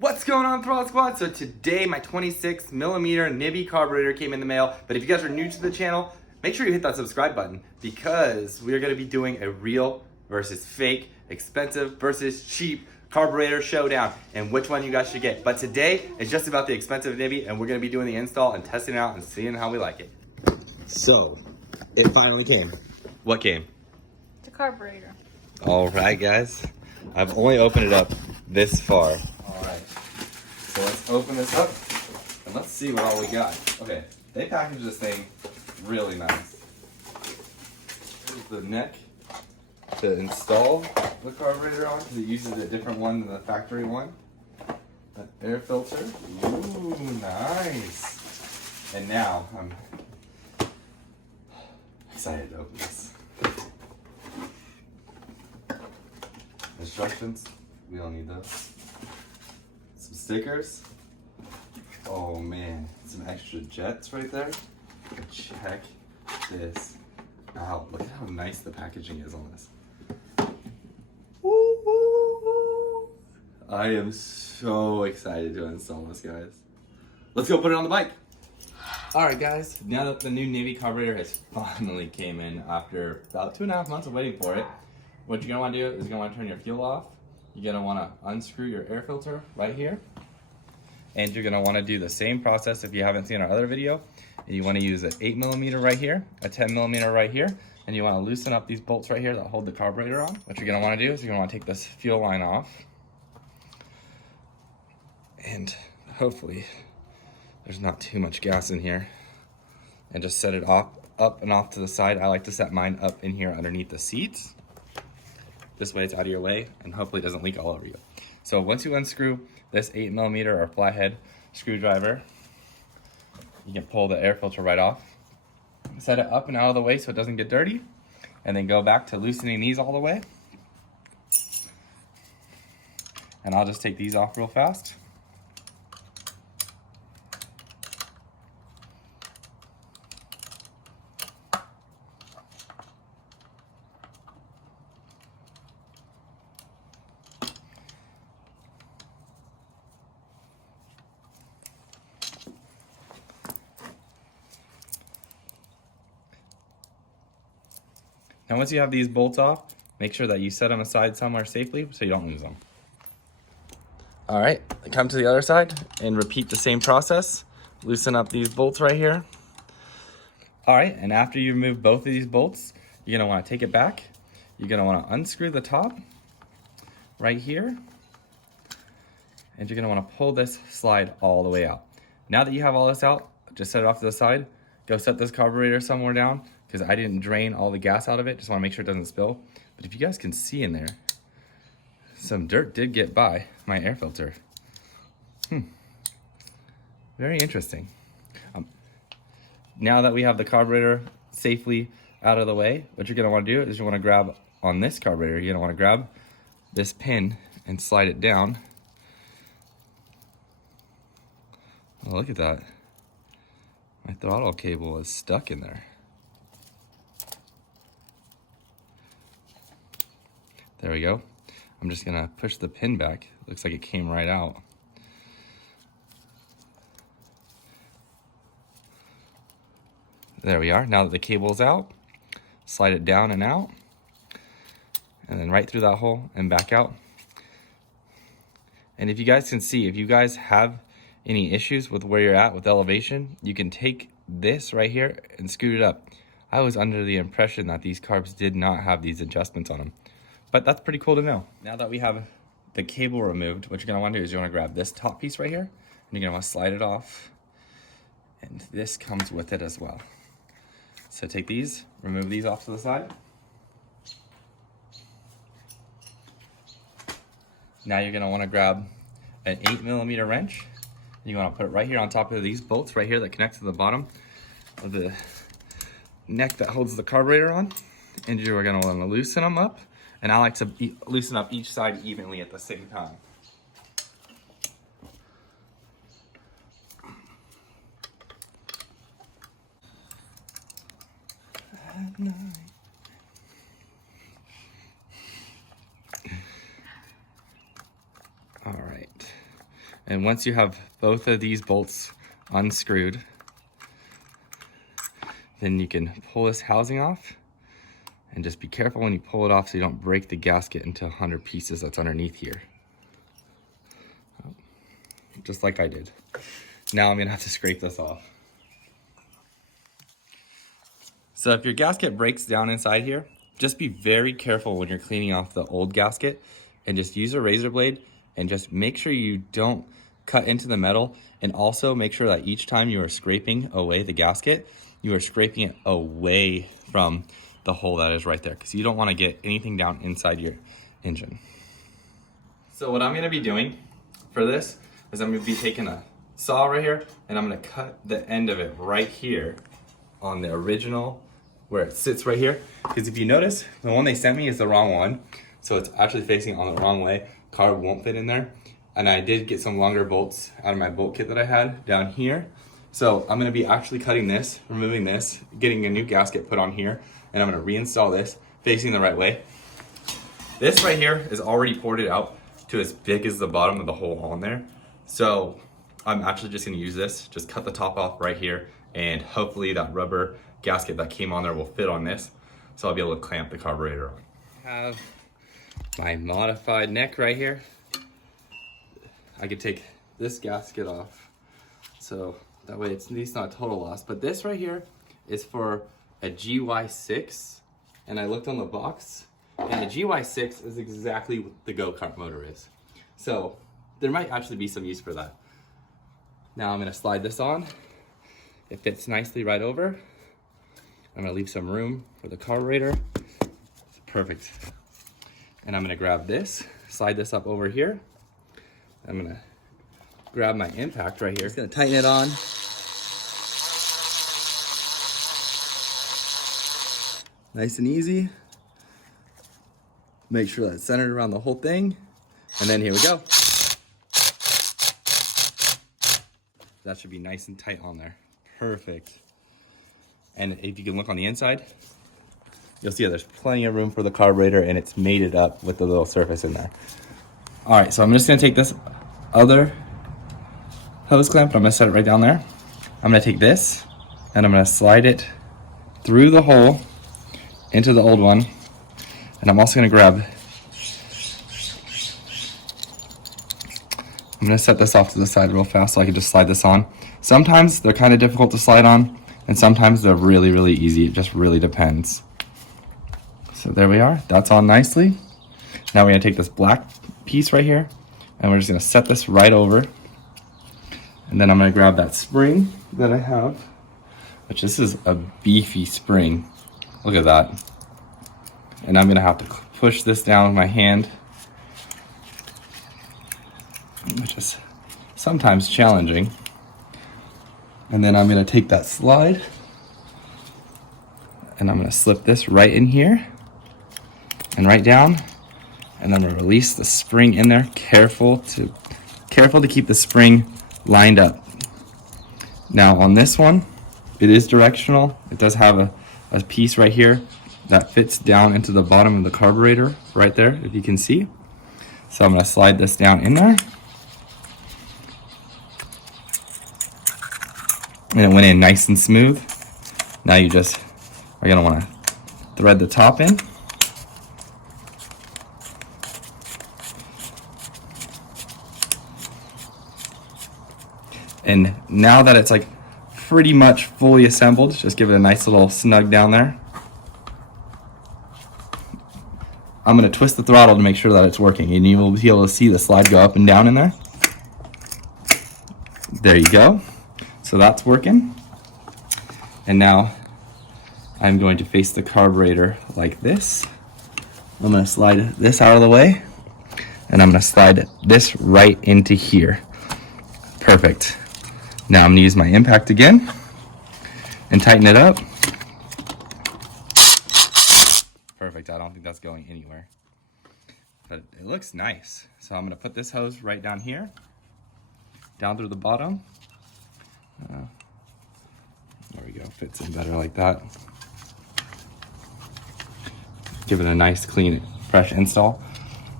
What's going on, Throd Squad? So today my 26 millimeter Nibbi carburetor came in the mail, but if you guys are new to the channel, make sure you hit that subscribe button because we are going to be doing a real versus fake, expensive versus cheap carburetor showdown and which one you guys should get. But today is just about the expensive Nibbi, and we're going to be doing the install and testing it out and seeing how we like it. So it finally came. What came? The carburetor. All right, guys. I've only opened it up this far. All right. So let's open this up and let's see what all we got. Okay, they packaged this thing really nice. Here's the neck to install the carburetor on because it uses a different one than the factory one. An air filter. Ooh, nice. And now I'm excited to open this. Instructions, we don't need those. Some stickers. Oh man, some extra jets right there. Check this out. Look at how nice the packaging is on this. Woo-hoo. I am so excited to install this, guys. Let's go put it on the bike. All right, guys, now that the new Nibbi carburetor has finally came in after about 2.5 months of waiting for it, what you're gonna wanna do is you're gonna wanna turn your fuel off. You're gonna wanna unscrew your air filter right here. And you're gonna wanna do the same process if you haven't seen our other video. And you wanna use an 8mm right here, a 10mm right here, and you wanna loosen up these bolts right here that hold the carburetor on. What you're gonna wanna do is you're gonna wanna take this fuel line off. And hopefully there's not too much gas in here. And just set it up and off to the side. I like to set mine up in here underneath the seats. This way it's out of your way and hopefully it doesn't leak all over you. So once you unscrew this 8mm or flathead screwdriver, you can pull the air filter right off. Set it up and out of the way so it doesn't get dirty. And then go back to loosening these all the way. And I'll just take these off real fast. Now once you have these bolts off, make sure that you set them aside somewhere safely so you don't lose them. All right, come to the other side and repeat the same process. Loosen up these bolts right here. All right, and after you remove both of these bolts, you're gonna wanna take it back. You're gonna wanna unscrew the top right here. And you're gonna wanna pull this slide all the way out. Now that you have all this out, just set it off to the side. Go set this carburetor somewhere down because I didn't drain all the gas out of it. Just wanna make sure it doesn't spill. But if you guys can see in there, some dirt did get by my air filter. Very interesting. Now that we have the carburetor safely out of the way, what you're gonna wanna do is you wanna grab on this carburetor, you're gonna wanna grab this pin and slide it down. Oh, look at that. My throttle cable is stuck in there. There we go. I'm just gonna push the pin back. Looks like it came right out. There we are. Now that the cable's out, slide it down and out, and then right through that hole and back out. And if you guys can see, if you guys have any issues with where you're at with elevation, you can take this right here and scoot it up. I was under the impression that these carbs did not have these adjustments on them. But that's pretty cool to know. Now that we have the cable removed, what you're gonna wanna do is you're gonna grab this top piece right here, and you're gonna wanna slide it off. And this comes with it as well. So take these, remove these off to the side. Now you're gonna wanna grab an 8mm wrench. You wanna put it right here on top of these bolts right here that connects to the bottom of the neck that holds the carburetor on. And you're gonna wanna loosen them up. And I like to loosen up each side evenly at the same time. At night. All right. And once you have both of these bolts unscrewed, then you can pull this housing off, and just be careful when you pull it off so you don't break the gasket into 100 pieces that's underneath here. Just like I did. Now I'm gonna have to scrape this off. So if your gasket breaks down inside here, just be very careful when you're cleaning off the old gasket, and just use a razor blade and just make sure you don't cut into the metal, and also make sure that each time you are scraping away the gasket, you are scraping it away from the hole that is right there, because you don't want to get anything down inside your engine. So what I'm going to be doing for this is I'm going to be taking a saw right here, and I'm going to cut the end of it right here on the original where it sits right here, because if you notice, the one they sent me is the wrong one, so it's actually facing on the wrong way. Carb won't fit in there, and I did get some longer bolts out of my bolt kit that I had down here. So I'm going to be actually cutting this, removing this, getting a new gasket put on here, and I'm going to reinstall this facing the right way. This right here is already ported out to as big as the bottom of the hole on there. So I'm actually just going to use this, just cut the top off right here, and hopefully that rubber gasket that came on there will fit on this, so I'll be able to clamp the carburetor on. I have my modified neck right here. I could take this gasket off, so that way it's at least not total loss. But this right here is for a GY6, and I looked on the box, and the GY6 is exactly what the go-kart motor is. So there might actually be some use for that. Now I'm gonna slide this on. It fits nicely right over. I'm gonna leave some room for the carburetor. Perfect. And I'm gonna grab this, slide this up over here. I'm gonna grab my impact right here. Just gonna tighten it on. Nice and easy. Make sure that it's centered around the whole thing. And then here we go. That should be nice and tight on there. Perfect. And if you can look on the inside, you'll see that there's plenty of room for the carburetor, and it's mated up with the little surface in there. All right, so I'm just gonna take this other hose clamp, and I'm gonna set it right down there. I'm gonna take this, and I'm gonna slide it through the hole into the old one. And I'm also gonna grab, I'm gonna set this off to the side real fast so I can just slide this on. Sometimes they're kind of difficult to slide on, and sometimes they're really, really easy. It just really depends. So there we are, that's on nicely. Now we're gonna take this black piece right here, and we're just gonna set this right over. And then I'm gonna grab that spring that I have, which this is a beefy spring. Look at that. And I'm gonna have to push this down with my hand, which is sometimes challenging. And then I'm gonna take that slide, and I'm gonna slip this right in here and right down, and then I'm gonna release the spring in there. Careful to keep the spring lined up. Now on this one, it is directional. It does have a piece right here that fits down into the bottom of the carburetor right there, if you can see. So I'm gonna slide this down in there. And it went in nice and smooth. Now you just are gonna wanna thread the top in. And now that it's like pretty much fully assembled, just give it a nice little snug down there. I'm gonna twist the throttle to make sure that it's working, and you will be able to see the slide go up and down in there. There you go. So that's working. And now I'm going to face the carburetor like this. I'm gonna slide this out of the way, and I'm gonna slide this right into here. Perfect. Now I'm gonna use my impact again and tighten it up. Perfect, I don't think that's going anywhere. But it looks nice. So I'm gonna put this hose right down here, down through the bottom. There we go, fits in better like that. Give it a nice, clean, fresh install.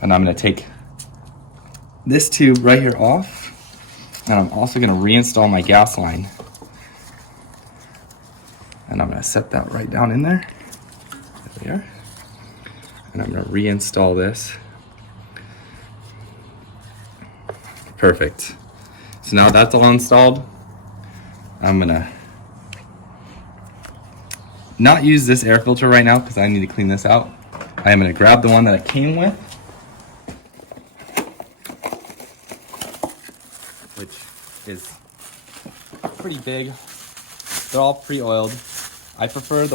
And I'm gonna take this tube right here off, And I'm also gonna reinstall my gas line. And I'm gonna set that right down in there. There we are. And I'm gonna reinstall this. Perfect. So now that's all installed. I'm gonna not use this air filter right now because I need to clean this out. I am gonna grab the one that it came with, which is pretty big. They're all pre-oiled. I prefer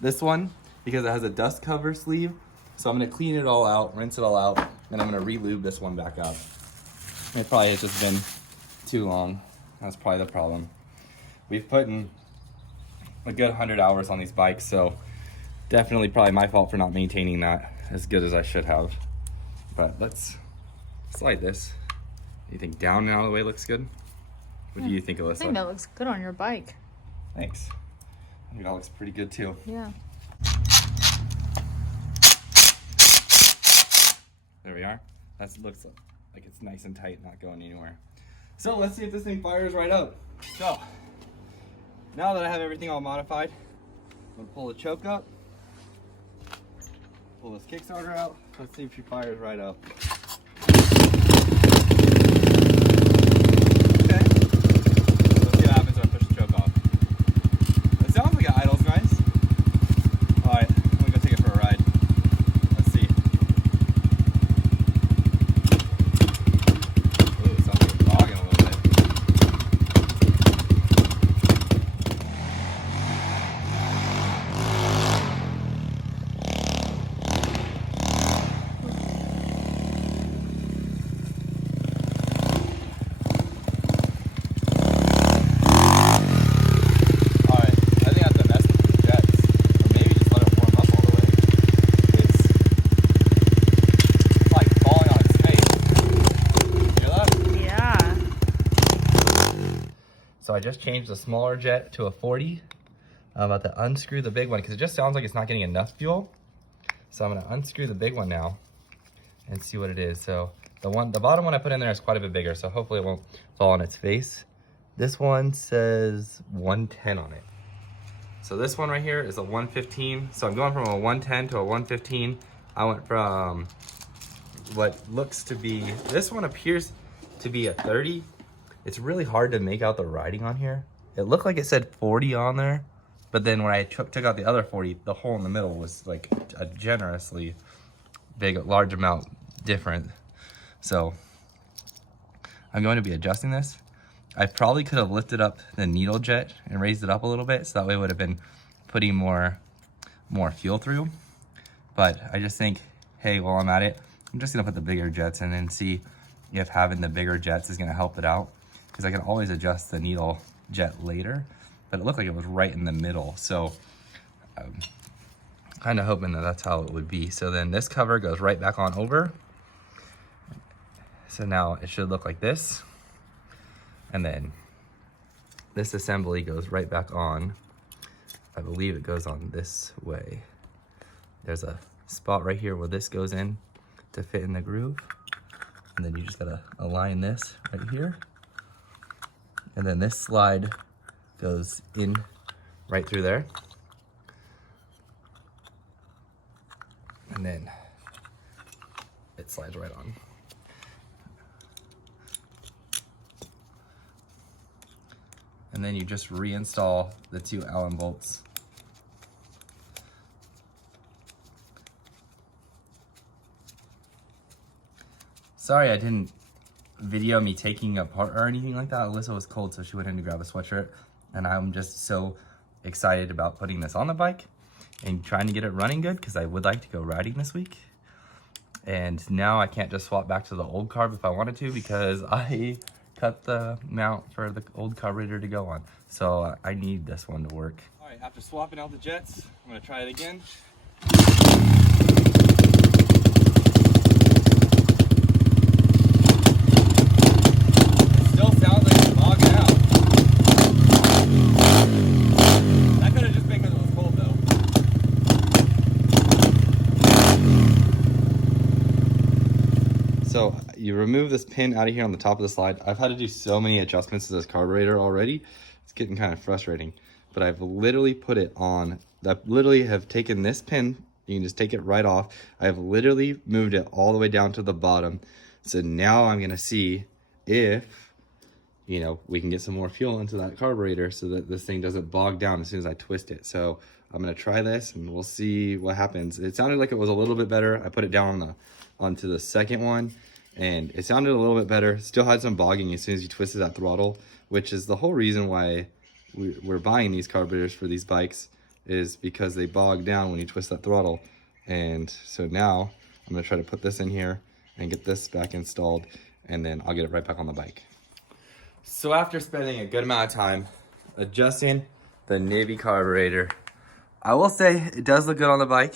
this one, because it has a dust cover sleeve. So I'm gonna clean it all out, rinse it all out, and I'm gonna re-lube this one back up. It probably has just been too long. That's probably the problem. We've put in a good 100 hours on these bikes, so definitely probably my fault for not maintaining that as good as I should have. But let's slide this. You think down and out of the way looks good? What do you think, Alyssa? I think that looks good on your bike. Thanks. I think that looks pretty good too. Yeah. There we are. That looks like it's nice and tight, not going anywhere. So let's see if this thing fires right up. So, now that I have everything all modified, I'm gonna pull the choke up, pull this Kickstarter out. Let's see if she fires right up. Okay. Let's see what happens when I push the choke off. It sounds like it idles nice. Alright, I'm gonna go take it for a ride. Let's see. Ooh, it sounds like it's bogging a little bit. So I just changed the smaller jet to a 40. I'm about to unscrew the big one because it just sounds like it's not getting enough fuel. So I'm gonna unscrew the big one now and see what it is. So the bottom one I put in there is quite a bit bigger, so hopefully it won't fall on its face. This one says 110 on it. So this one right here is a 115. So I'm going from a 110 to a 115. I went from what looks to be, this one appears to be a 30. It's really hard to make out the writing on here. It looked like it said 40 on there, but then when I took out the other 40, the hole in the middle was like a generously large amount different. So I'm going to be adjusting this. I probably could have lifted up the needle jet and raised it up a little bit, so that way it would have been putting more fuel through. But I just think, hey, while I'm at it, I'm just gonna put the bigger jets in and see if having the bigger jets is gonna help it out. Because I can always adjust the needle jet later, but it looked like it was right in the middle. So I'm kind of hoping that that's how it would be. So then this cover goes right back on over. So now it should look like this. And then this assembly goes right back on. I believe it goes on this way. There's a spot right here where this goes in to fit in the groove. And then you just gotta align this right here. And then this slide goes in right through there. And then it slides right on. And then you just reinstall the 2 Allen bolts. Sorry I didn't video me taking apart or anything like that. Alyssa was cold, so she went in to grab a sweatshirt. And I'm just so excited about putting this on the bike and trying to get it running good because I would like to go riding this week. And now I can't just swap back to the old carb if I wanted to because I cut the mount for the old carburetor to go on. So I need this one to work. All right, after swapping out the jets, I'm gonna try it again. It still sounds like it's bogging out. That could have just been because it was cold though. So you remove this pin out of here on the top of the slide. I've had to do so many adjustments to this carburetor already. It's getting kind of frustrating, but I've literally put it on. I literally have taken this pin. You can just take it right off. I have literally moved it all the way down to the bottom. So now I'm gonna see if, you know, we can get some more fuel into that carburetor so that this thing doesn't bog down as soon as I twist it. So I'm gonna try this and we'll see what happens. It sounded like it was a little bit better. I put it down onto the second one and it sounded a little bit better. Still had some bogging as soon as you twisted that throttle, which is the whole reason why we're buying these carburetors for these bikes, is because they bog down when you twist that throttle. And so now I'm gonna try to put this in here and get this back installed, and then I'll get it right back on the bike. So after spending a good amount of time adjusting the Nibbi carburetor, I will say it does look good on the bike.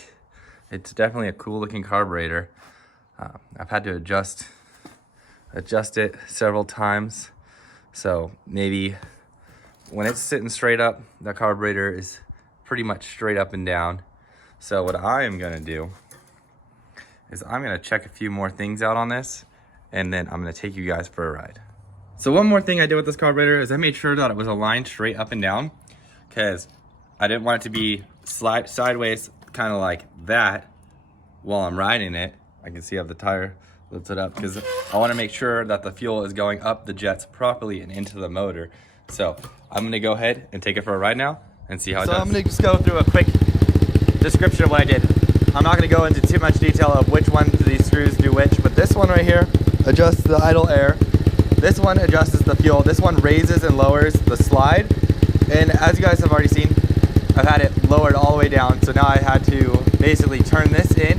It's definitely a cool looking carburetor. I've had to adjust it several times. So maybe when it's sitting straight up, the carburetor is pretty much straight up and down. So what I am gonna do is I'm gonna check a few more things out on this, and then I'm gonna take you guys for a ride. So one more thing I did with this carburetor is I made sure that it was aligned straight up and down, because I didn't want it to be sideways, kind of like that while I'm riding it. I can see I have the tire lifted up because I want to make sure that the fuel is going up the jets properly and into the motor. So I'm gonna go ahead and take it for a ride now and see how it does. So I'm gonna just go through a quick description of what I did. I'm not gonna go into too much detail of which ones of these screws do which, but this one right here adjusts the idle air. This one adjusts the fuel. This one raises and lowers the slide. And as you guys have already seen, I've had it lowered all the way down. So now I had to basically turn this in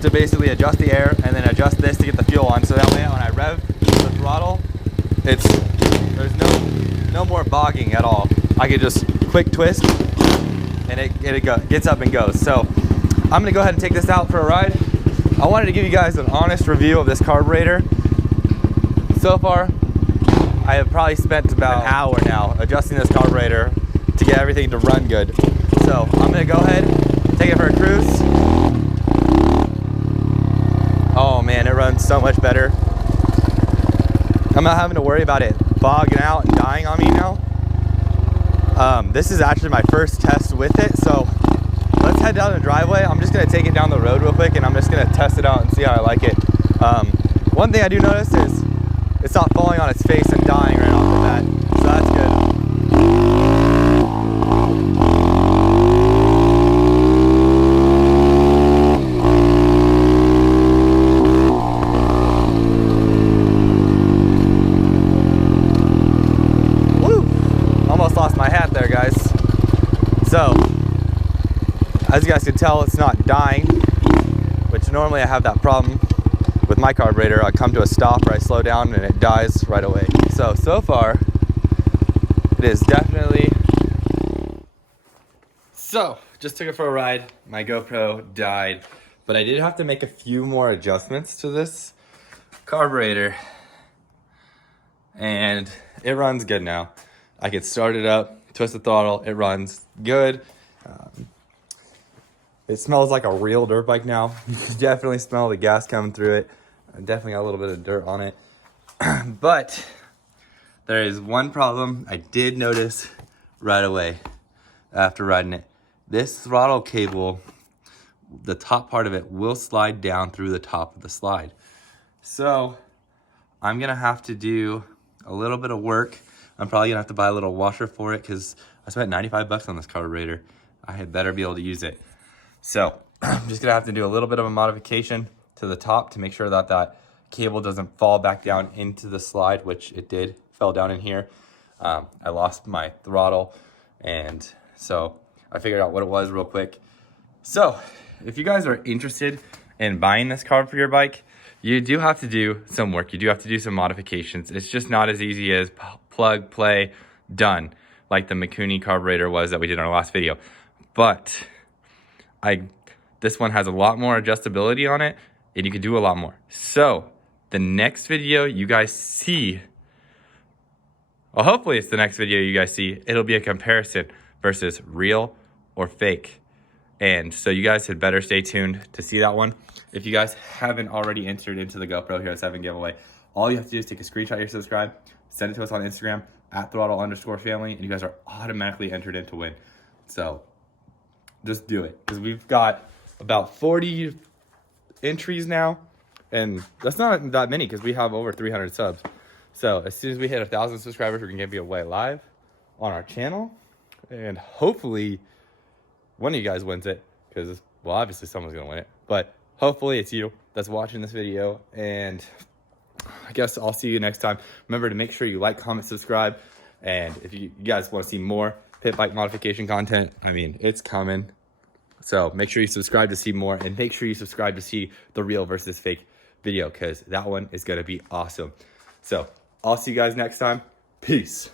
to basically adjust the air, and then adjust this to get the fuel on. So that way when I rev the throttle, there's no more bogging at all. I can just quick twist and it gets up and goes. So I'm gonna go ahead and take this out for a ride. I wanted to give you guys an honest review of this carburetor. So far, I have probably spent about an hour now adjusting this carburetor to get everything to run good. So I'm gonna go ahead, take it for a cruise. Oh man, it runs so much better. I'm not having to worry about it bogging out and dying on me now. This is actually my first test with it, so let's head down the driveway. I'm just gonna take it down the road real quick and I'm just gonna test it out and see how I like it. One thing I do notice is it's not falling on its face and dying right off the bat, so that's good. Woo! Almost lost my hat there, guys. So, as you guys can tell, it's not dying, which normally I have that problem with my carburetor. I come to a stop or I slow down and it dies right away. So far, it is definitely... So, just took it for a ride. My GoPro died, but I did have to make a few more adjustments to this carburetor, and it runs good now. I could start it up, twist the throttle, it runs good. It smells like a real dirt bike now. You can definitely smell the gas coming through it. Definitely got a little bit of dirt on it. But there is one problem I did notice right away after riding it. This throttle cable, the top part of it will slide down through the top of the slide. So I'm gonna have to do a little bit of work. I'm probably gonna have to buy a little washer for it because I spent 95 bucks on this carburetor. I had better be able to use it. So I'm just gonna have to do a little bit of a modification to the top to make sure that that cable doesn't fall back down into the slide, which it did, fell down in here. I lost my throttle, and so I figured out what it was real quick. So if you guys are interested in buying this carb for your bike, you do have to do some work. You do have to do some modifications. It's just not as easy as plug, play, done, like the Mikuni carburetor was that we did in our last video. But this one has a lot more adjustability on it, and you can do a lot more. So the next video you guys see, well, hopefully it's the next video you guys see, it'll be a comparison versus real or fake. And so you guys had better stay tuned to see that one. If you guys haven't already entered into the GoPro Hero 7 giveaway, all you have to do is take a screenshot of your subscribe, send it to us on Instagram at @throttle_family, and you guys are automatically entered in to win. So just do it, because we've got about 40 entries now, and that's not that many because we have over 300 subs. So as soon as we hit 1,000 subscribers, we're gonna give you away live on our channel, and hopefully one of you guys wins it, because, well, obviously someone's gonna win it, but hopefully it's you that's watching this video. And I guess I'll see you next time. Remember to make sure you like, comment, subscribe, and if you guys want to see more pit bike modification content, I mean, it's coming. So make sure you subscribe to see more, and make sure you subscribe to see the real versus fake video, because that one is gonna be awesome. So I'll see you guys next time. Peace.